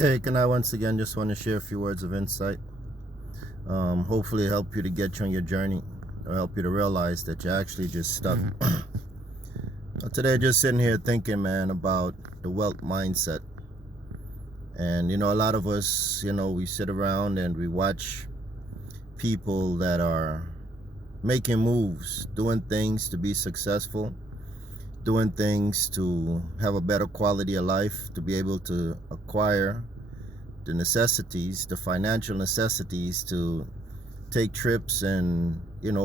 Hey, can I once again just want to share a few words of insight? Hopefully, help you to get you on your journey, or help you to realize that you're actually just stuck. Today, just sitting here thinking, man, about the wealth mindset. And a lot of us, we sit around and we watch people that are making moves, doing things to be successful, doing things to have a better quality of life, to be able to acquire the necessities, the financial necessities to take trips and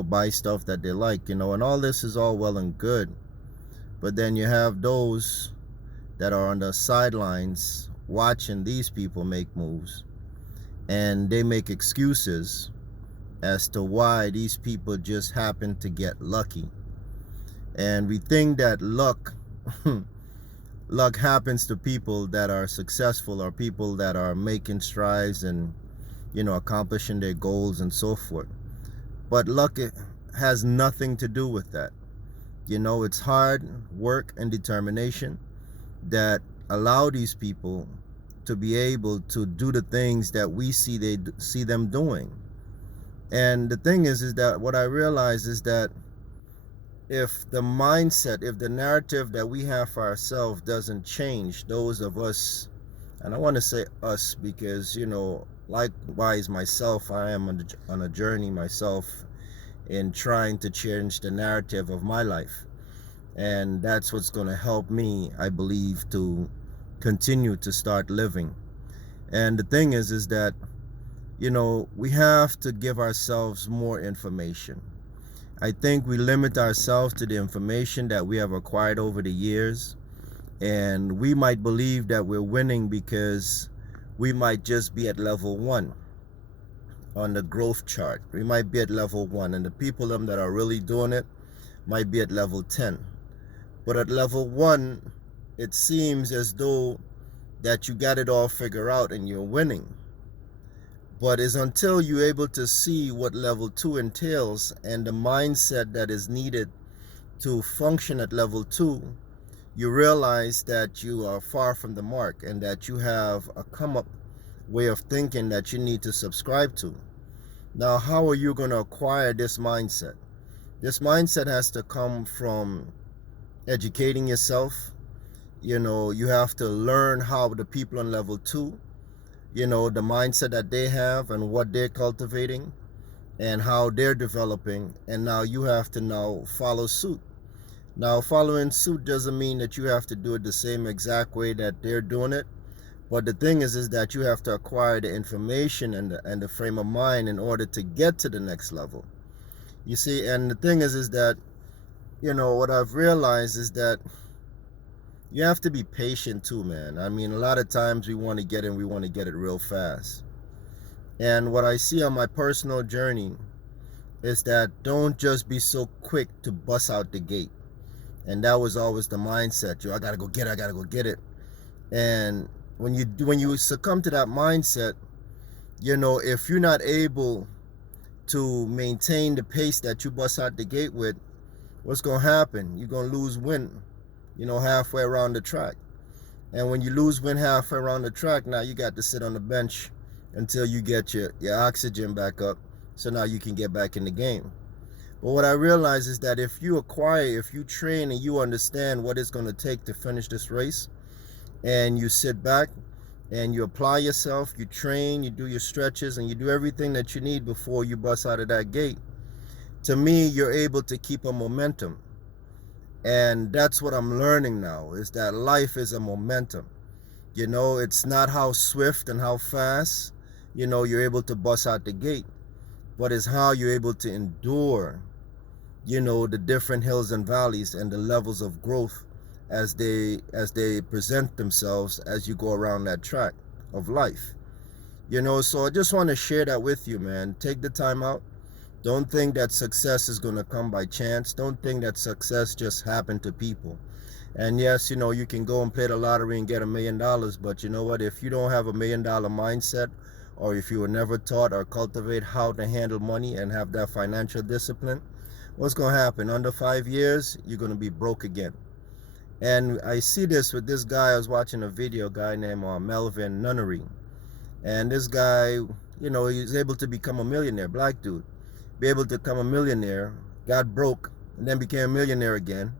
buy stuff that they like, and all this is all well and good. But then you have those that are on the sidelines watching these people make moves, and they make excuses as to why these people just happen to get lucky. And we think that luck luck happens to people that are successful, or people that are making strides and accomplishing their goals and so forth. But luck, it has nothing to do with that. It's hard work and determination that allow these people to be able to do the things that we see them doing. And the thing is that what I realize is that if the mindset, if the narrative that we have for ourselves doesn't change, those of us, and I want to say us because, likewise myself, I am on a journey myself in trying to change the narrative of my life. And that's what's going to help me, I believe, to continue to start living. And the thing is that, we have to give ourselves more information. I think we limit ourselves to the information that we have acquired over the years, and we might believe that we're winning because we might just be at level 1 on the growth chart. We might be at level 1, and the people that are really doing it might be at level 10. But at level 1, it seems as though that you got it all figured out and you're winning. But it's until you're able to see what level 2 entails and the mindset that is needed to function at level 2, you realize that you are far from the mark and that you have a come-up way of thinking that you need to subscribe to. Now, how are you going to acquire this mindset? This mindset has to come from educating yourself. You have to learn how the people on level 2, the mindset that they have and what they're cultivating and how they're developing. And now you have to now follow suit. Now, following suit doesn't mean that you have to do it the same exact way that they're doing it. But the thing is that you have to acquire the information and the frame of mind in order to get to the next level. You see, and the thing is that, what I've realized is that you have to be patient too, man. I mean, a lot of times we want to get it and we want to get it real fast. And what I see on my personal journey is that don't just be so quick to bust out the gate. And that was always the mindset. I gotta go get it, I gotta go get it. And when you succumb to that mindset, if you're not able to maintain the pace that you bust out the gate with, what's gonna happen? You're gonna lose wind, halfway around the track. And when you lose wind halfway around the track, now you got to sit on the bench until you get your oxygen back up, so now you can get back in the game. But what I realize is that if you train and you understand what it's going to take to finish this race, and you sit back and you apply yourself, you train, you do your stretches, and you do everything that you need before you bust out of that gate, to me, you're able to keep a momentum. And that's what I'm learning now, is that life is a momentum. It's not how swift and how fast, you're able to bust out the gate, but it's how you're able to endure, the different hills and valleys and the levels of growth as they present themselves as you go around that track of life. So I just want to share that with you, man. Take the time out. Don't think that success is going to come by chance. Don't think that success just happened to people. And yes, you can go and play the lottery and get $1 million, but you know what? If you don't have $1 million mindset, or if you were never taught or cultivate how to handle money and have that financial discipline, what's going to happen? Under 5 years, you're going to be broke again. And I see this with this guy. I was watching a video, a guy named Melvin Nunnery. And this guy, you know, he's able to become a millionaire, black dude. Be able to become a millionaire, got broke, and then became a millionaire again.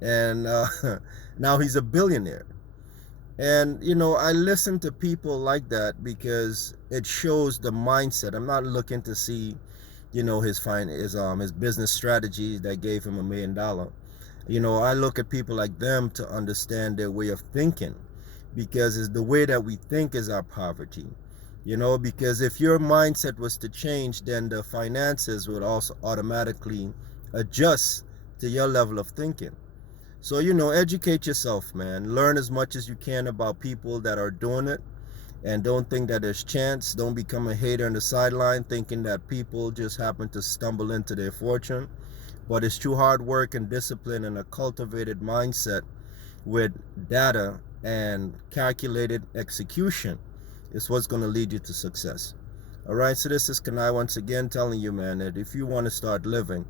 And now he's a billionaire. And, you know, I listen to people like that because it shows the mindset. I'm not looking to see, you know, his business strategy that gave him $1 million. You know, I look at people like them to understand their way of thinking, because it's the way that we think is our poverty. You know, because if your mindset was to change, then the finances would also automatically adjust to your level of thinking. So, you know, educate yourself, man. Learn as much as you can about people that are doing it, and don't think that there's chance. Don't become a hater on the sideline thinking that people just happen to stumble into their fortune. But it's through hard work and discipline and a cultivated mindset with data and calculated execution is what's going to lead you to success. All right, so this is Kanai once again telling you, man, that if you want to start living,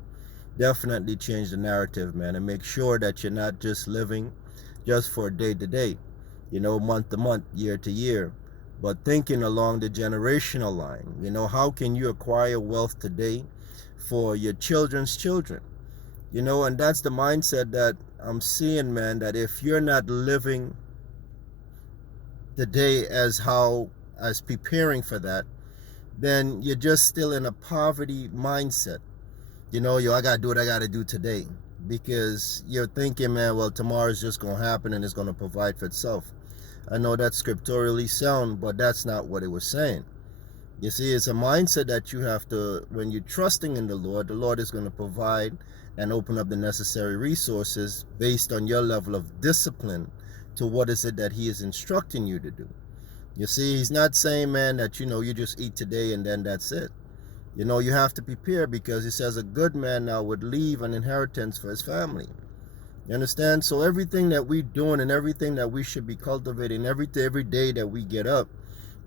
definitely change the narrative, man, and make sure that you're not just living just for day to day, you know, month to month, year to year, but thinking along the generational line. You know, how can you acquire wealth today for your children's children? You know, and that's the mindset that I'm seeing, man, that if you're not living the day as preparing for that, then you're just still in a poverty mindset. You know, I got to do what I got to do today, because you're thinking, man, well, tomorrow's just going to happen and it's going to provide for itself. I know that's scripturally sound, but that's not what it was saying. You see, it's a mindset that you have to, when you're trusting in the Lord is going to provide and open up the necessary resources based on your level of discipline to what is it that he is instructing you to do. You see, he's not saying, man, that, you know, you just eat today and then that's it. You know, you have to prepare, because he says a good man now would leave an inheritance for his family. You understand? So everything that we're doing and everything that we should be cultivating every day that we get up,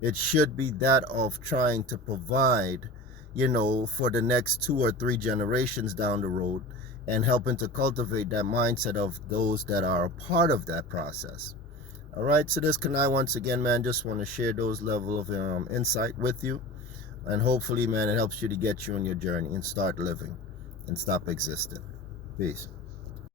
it should be that of trying to provide, you know, for the next 2 or 3 generations down the road, and helping to cultivate that mindset of those that are a part of that process. All right, so this Kanai once again, man, just want to share those level of insight with you. And hopefully, man, it helps you to get you on your journey and start living and stop existing. Peace.